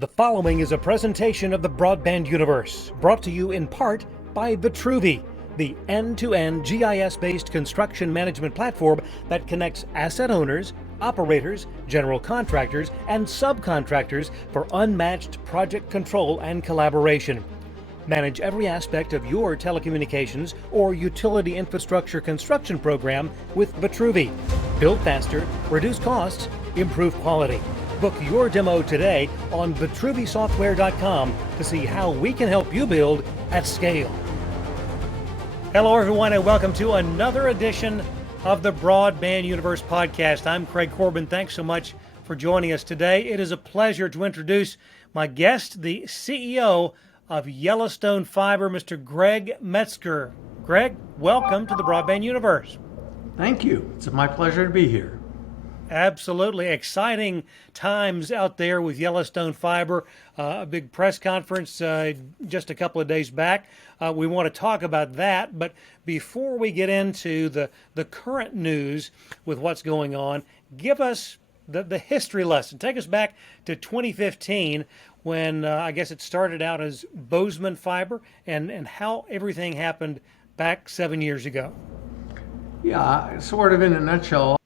The following is a presentation of the Broadband universe, brought to you in part by Vitruvi, the end-to-end GIS-based construction management platform that connects asset owners, operators, general contractors, and subcontractors for unmatched project control and collaboration. Manage every aspect of your telecommunications or utility infrastructure construction program with Vitruvi. Build faster, reduce costs, improve quality. Book your demo today on vitruvisoftware.com to see how we can help you build at scale. Hello, everyone, and welcome to another edition of the Broadband Universe podcast. I'm Craig Corbin. Thanks so much for joining us today. It is a pleasure to introduce my guest, the CEO of Yellowstone Fiber, Mr. Greg Metzger. Greg, welcome to the Broadband Universe. Thank you. It's my pleasure to be here. Absolutely. Exciting times out there with Yellowstone Fiber. A big press conference just a couple of days back. We want to talk about that. But before we get into the current news with what's going on, give us the history lesson. Take us back to 2015 when I guess it started out as Bozeman Fiber and how everything happened back 7 years ago. Yeah, sort of in a nutshell.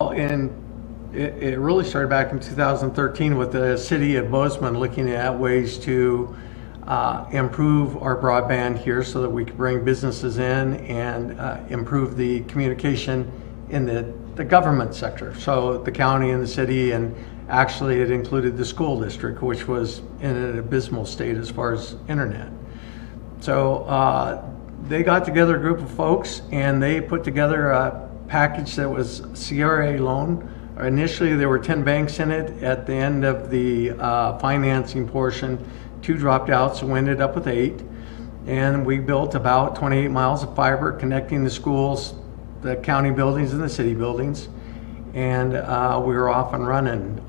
It really started back in 2013 with the city of Bozeman looking at ways to improve our broadband here so that we could bring businesses in and improve the communication in the government sector. So the county and the city, and actually it included the school district, which was in an abysmal state as far as internet. So they got together a group of folks and they put together a package that was CRA loan. Initially, there were 10 banks in it. At the end of the financing portion, 2 dropped out, so we ended up with 8. And we built about 28 miles of fiber connecting the schools, the county buildings, and the city buildings. And we were off and running.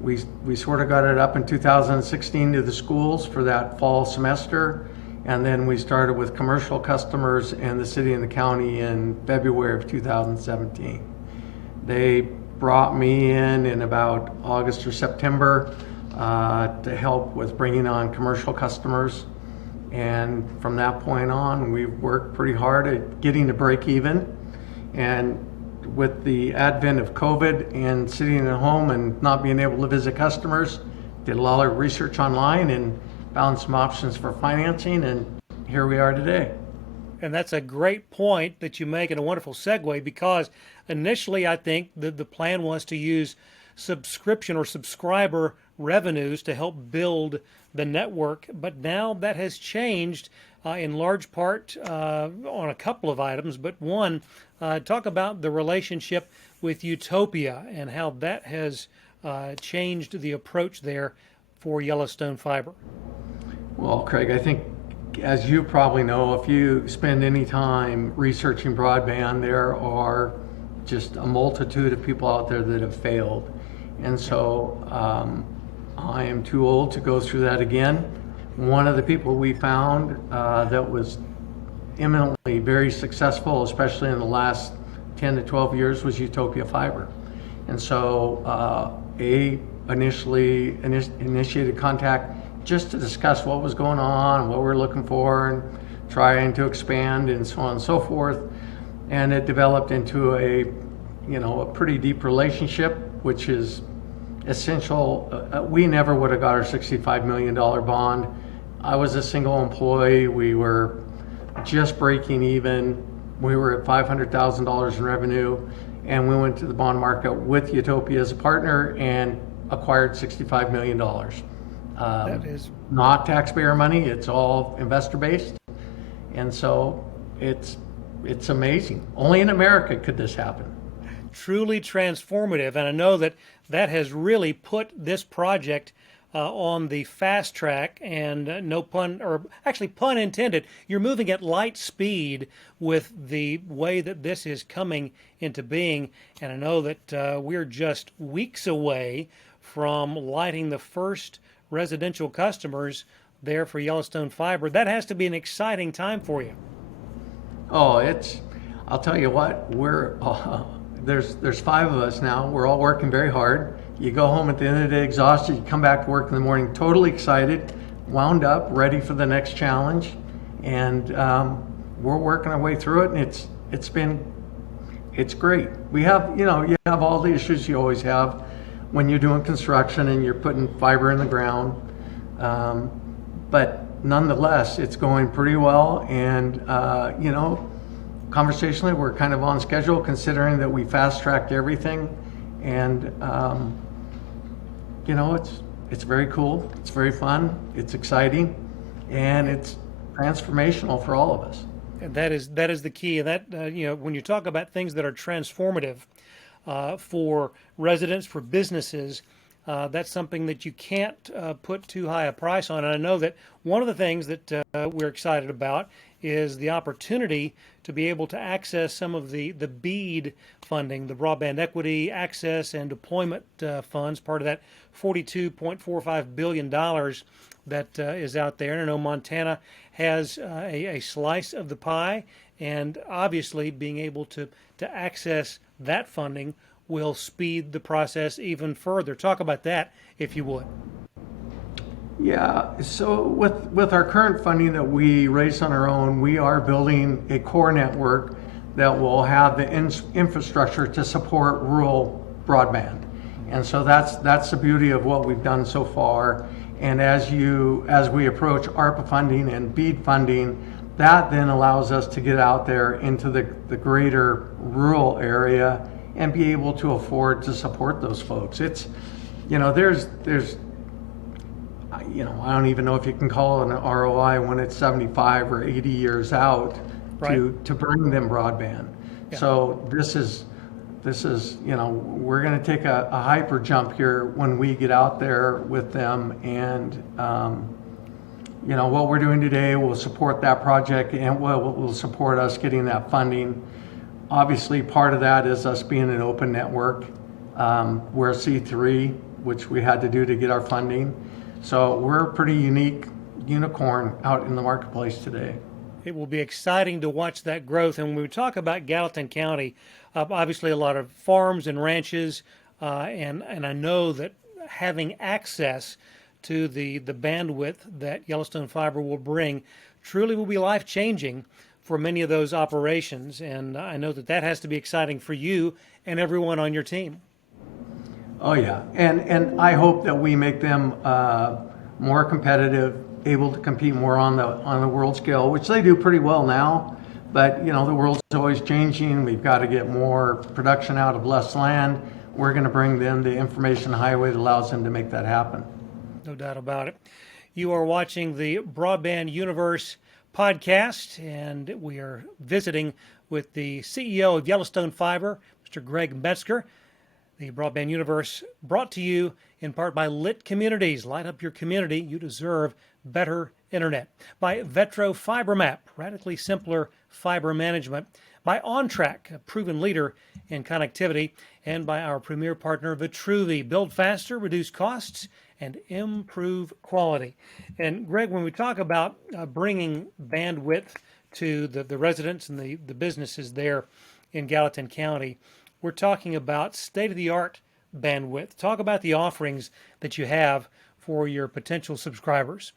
We sort of got it up in 2016 to the schools for that fall semester. And then we started with commercial customers and the city and the county in February of 2017. They brought me in about August or September to help with bringing on commercial customers. And from that point on, we've worked pretty hard at getting to break even. And with the advent of COVID and sitting at home and not being able to visit customers, did a lot of research online and found some options for financing, and here we are today. And that's a great point that you make and a wonderful segue, because initially I think the plan was to use subscription or subscriber revenues to help build the network. But now that has changed in large part on a couple of items. But one, talk about the relationship with Utopia and how that has changed the approach there for Yellowstone Fiber. Well, Craig, I think, as you probably know, if you spend any time researching broadband, there are just a multitude of people out there that have failed. And so I am too old to go through that again. One of the people we found that was eminently very successful, especially in the last 10 to 12 years, was Utopia Fiber. And so initially initiated contact just to discuss what was going on, what we're looking for, and trying to expand and so on and so forth. And it developed into a pretty deep relationship, which is essential. We never would have got our $65 million bond. I was a single employee. We were just breaking even. We were at $500,000 in revenue, and we went to the bond market with Utopia as a partner and acquired $65 million. That is not taxpayer money, it's all investor based. And so it's amazing. Only in America could this happen. Truly transformative. And I know that has really put this project on the fast track, and no pun, or actually pun intended, you're moving at light speed with the way that this is coming into being. And I know that we're just weeks away from lighting the first residential customers there for Yellowstone Fiber. That has to be an exciting time for you. Oh, I'll tell you what, there's 5 of us now. We're all working very hard. You go home at the end of the day exhausted. You come back to work in the morning totally excited, wound up, ready for the next challenge, and we're working our way through it. And it's great. We have, you have all the issues you always have when you're doing construction and you're putting fiber in the ground, but nonetheless, it's going pretty well. And conversationally, we're kind of on schedule considering that we fast-tracked everything. And it's very cool, it's very fun, it's exciting, and it's transformational for all of us. And that is the key. And that when you talk about things that are transformative for residents, for businesses, that's something that you can't put too high a price on. And I know that one of the things that we're excited about is the opportunity to be able to access some of the BEAD funding, the Broadband Equity Access and Deployment Funds, part of that $42.45 billion that is out there. And I know Montana has a slice of the pie, and obviously being able to access that funding will speed the process even further. Talk about that, if you would. Yeah, so with our current funding that we raised on our own, we are building a core network that will have the infrastructure to support rural broadband. And so that's the beauty of what we've done so far. And as we approach ARPA funding and BEAD funding, that then allows us to get out there into the greater rural area and be able to afford to support those folks. It's, there's I don't even know if you can call it an ROI when it's 75 or 80 years out, right, to bring them broadband. Yeah. So this is we're going to take a hyper jump here when we get out there with them, and what we're doing today will support that project and will support us getting that funding. Obviously, part of that is us being an open network. We're a C3, which we had to do to get our funding. So we're a pretty unique unicorn out in the marketplace today. It will be exciting to watch that growth. And when we talk about Gallatin County, obviously a lot of farms and ranches, and I know that having access to the bandwidth that Yellowstone Fiber will bring truly will be life-changing for many of those operations. And I know that has to be exciting for you and everyone on your team. Oh yeah, and I hope that we make them more competitive, able to compete more on the world scale, which they do pretty well now. But the world's always changing. We've got to get more production out of less land. We're going to bring them the information highway that allows them to make that happen. No doubt about it. You are watching the Broadband Universe podcast, and we are visiting with the CEO of Yellowstone Fiber, Mr. Greg Metzger. The Broadband Universe brought to you in part by Lit Communities. Light up your community. You deserve better internet. By Vetro FiberMap, radically simpler fiber management. By OnTrack, a proven leader in connectivity. And by our premier partner, Vitruvi. Build faster, reduce costs, and improve quality. And Greg, when we talk about bringing bandwidth to the residents and the businesses there in Gallatin County, we're talking about state-of-the-art bandwidth. Talk about the offerings that you have for your potential subscribers.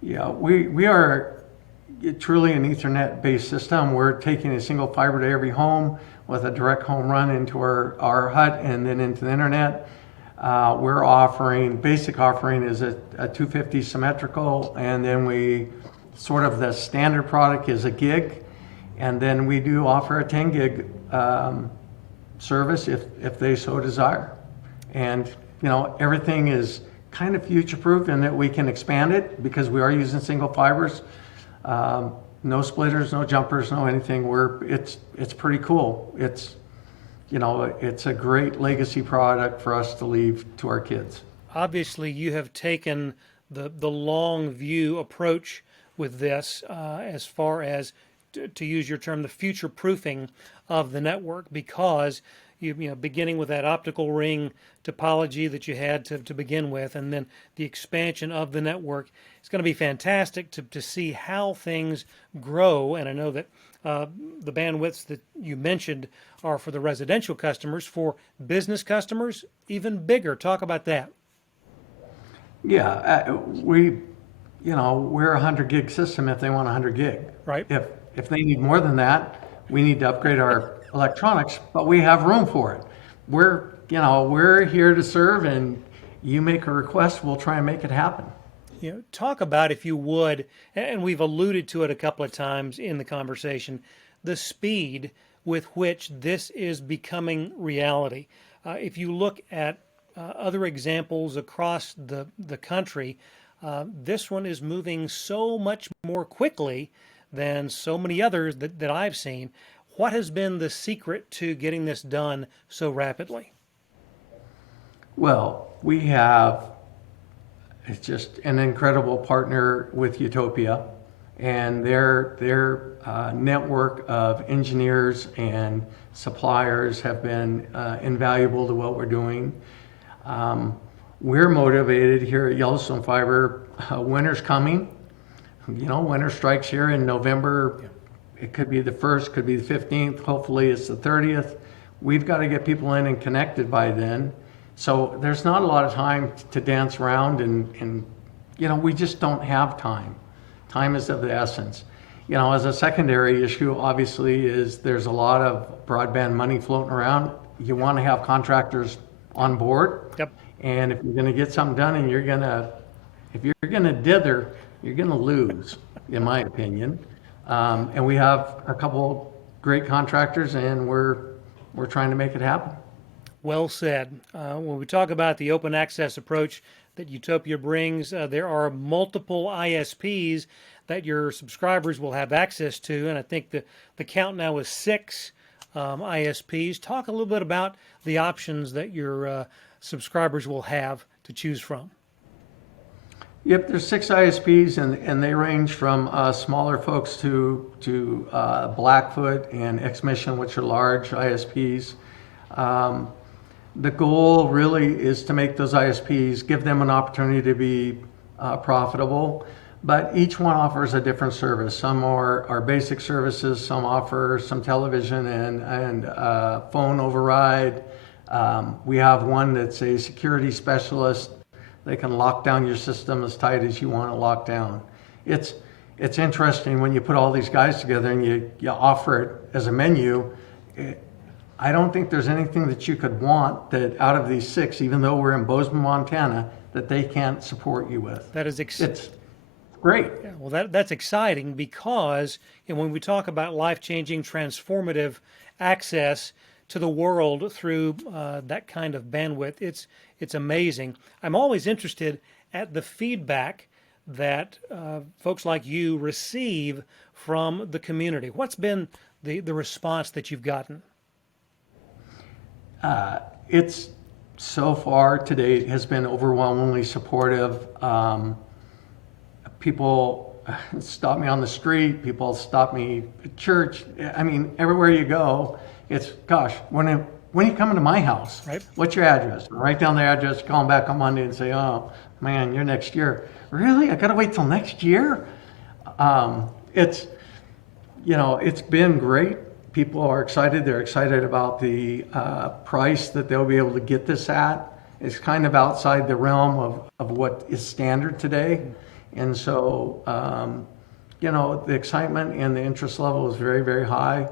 Yeah, we are truly an Ethernet-based system. We're taking a single fiber to every home with a direct home run into our hut and then into the internet. We're offering, basic offering is a 250 symmetrical, and then the standard product is a gig. And then we do offer a 10 gig service if they so desire. And everything is kind of future-proof in that we can expand it because we are using single fibers. No splitters, no jumpers, no anything. It's pretty cool. It's a great legacy product for us to leave to our kids. Obviously, you have taken the long view approach with this as far as, to use your term, the future proofing of the network, because beginning with that optical ring topology that you had to begin with, and then the expansion of the network, it's going to be fantastic to see how things grow. And I know that the bandwidths that you mentioned are for the residential customers. For business customers, even bigger. Talk about that. Yeah, we're a 100 gig system if they want 100 gig. Right. If they need more than that, we need to upgrade our electronics, but we have room for it. We're here to serve, and you make a request, we'll try and make it happen. Talk about, if you would, and we've alluded to it a couple of times in the conversation, the speed with which this is becoming reality. If you look at other examples across the country, this one is moving so much more quickly than so many others that I've seen. What has been the secret to getting this done so rapidly? Well, we have just an incredible partner with Utopia, and their network of engineers and suppliers have been invaluable to what we're doing. We're motivated here at Yellowstone Fiber. Winter's coming. Winter strikes here in November. It could be the 1st, could be the 15th. Hopefully it's the 30th. We've got to get people in and connected by then. So there's not a lot of time to dance around, and we just don't have time. Time is of the essence. As a secondary issue, obviously, is there's a lot of broadband money floating around. You want to have contractors on board. Yep. And if you're going to get something done, and if you're going to dither, you're going to lose, in my opinion. And we have a couple great contractors, and we're trying to make it happen. Well said. When we talk about the open access approach that Utopia brings, there are multiple ISPs that your subscribers will have access to, and I think the count now is 6 ISPs. Talk a little bit about the options that your subscribers will have to choose from. Yep, there's 6 ISPs, and they range from smaller folks to Blackfoot and Xmission, which are large ISPs. The goal really is to make those ISPs, give them an opportunity to be profitable, but each one offers a different service. Some are basic services, some offer some television and phone override. We have one that's a security specialist. They can lock down your system as tight as you want it locked down. It's interesting when you put all these guys together and you offer it as a menu. I don't think there's anything that you could want that out of these 6, even though we're in Bozeman, Montana, that they can't support you with. That is it's great. Yeah, well, that's exciting because when we talk about life-changing, transformative access to the world through that kind of bandwidth, it's amazing. I'm always interested at the feedback that folks like you receive from the community. What's been the response that you've gotten? It's so far to date has been overwhelmingly supportive. People stop me on the street. People stop me at church. I mean, everywhere you go, it's, gosh, when are you coming to my house? Right. What's your address? Write down the address, call them back on Monday and say, oh, man, you're next year. Really? I got to wait till next year? It's been great. People are excited. They're excited about the price that they'll be able to get this at. It's kind of outside the realm of what is standard today. And so, the excitement and the interest level is very, very high.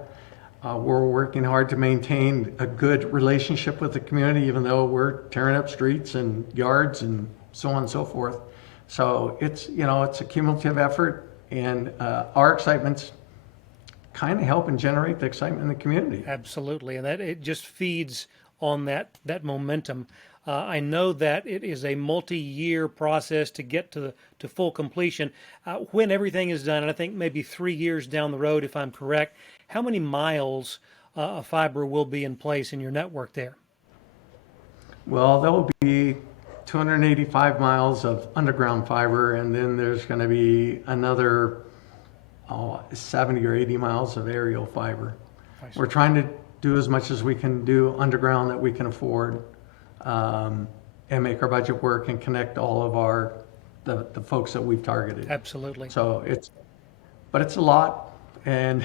We're working hard to maintain a good relationship with the community, even though we're tearing up streets and yards and so on and so forth. So it's a cumulative effort, and our excitement's kind of helping generate the excitement in the community. Absolutely, and that it just feeds on that momentum. I know that it is a multi-year process to get to full completion. When everything is done, and I think maybe 3 years down the road, if I'm correct, how many miles of fiber will be in place in your network there? Well, there will be 285 miles of underground fiber, and then there's going to be another 70 or 80 miles of aerial fiber. We're trying to do as much as we can do underground that we can afford, and make our budget work and connect all of the folks that we've targeted. Absolutely. So it's a lot. And,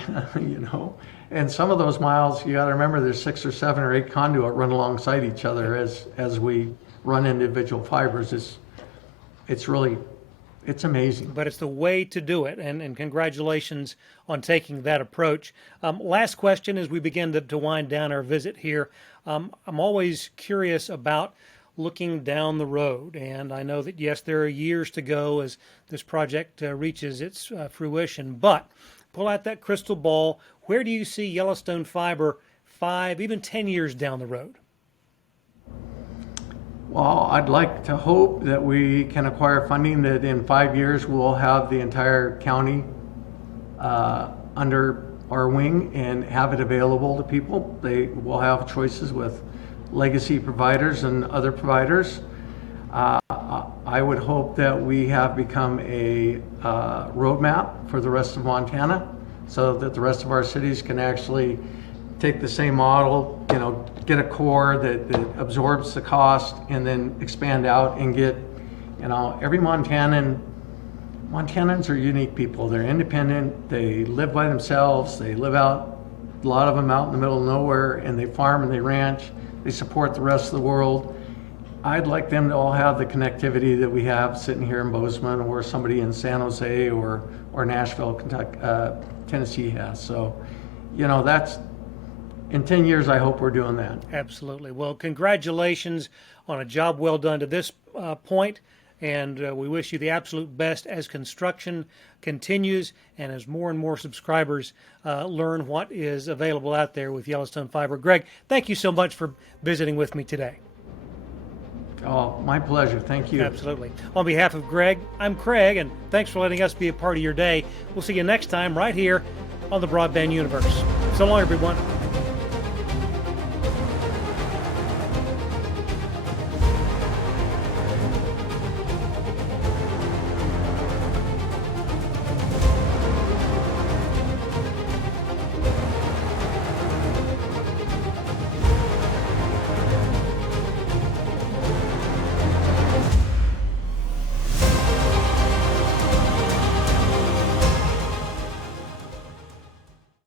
and some of those miles, you got to remember there's 6 or 7 or 8 conduit run alongside each other as we run individual fibers. It's amazing. But it's the way to do it, and congratulations on taking that approach. Last question as we begin to wind down our visit here. I'm always curious about looking down the road, and I know that, yes, there are years to go as this project reaches its fruition, but pull out that crystal ball. Where do you see Yellowstone Fiber 5, even 10 years down the road? Well, I'd like to hope that we can acquire funding that in 5 years we'll have the entire county under our wing and have it available to people. They will have choices with legacy providers and other providers. I would hope that we have become a roadmap for the rest of Montana so that the rest of our cities can actually take the same model, get a core that absorbs the cost and then expand out and get, every Montanans are unique people. They're independent, they live by themselves, they live out, a lot of them out in the middle of nowhere, and they farm and they ranch, they support the rest of the world. I'd like them to all have the connectivity that we have sitting here in Bozeman or somebody in San Jose or Nashville, Kentucky, Tennessee has. So, that's, in 10 years, I hope we're doing that. Absolutely. Well, congratulations on a job well done to this point, and we wish you the absolute best as construction continues and as more and more subscribers learn what is available out there with Yellowstone Fiber. Greg, thank you so much for visiting with me today. Oh, my pleasure. Thank you. Absolutely. On behalf of Greg, I'm Craig, and thanks for letting us be a part of your day. We'll see you next time right here on the Broadband Universe. So long, everyone.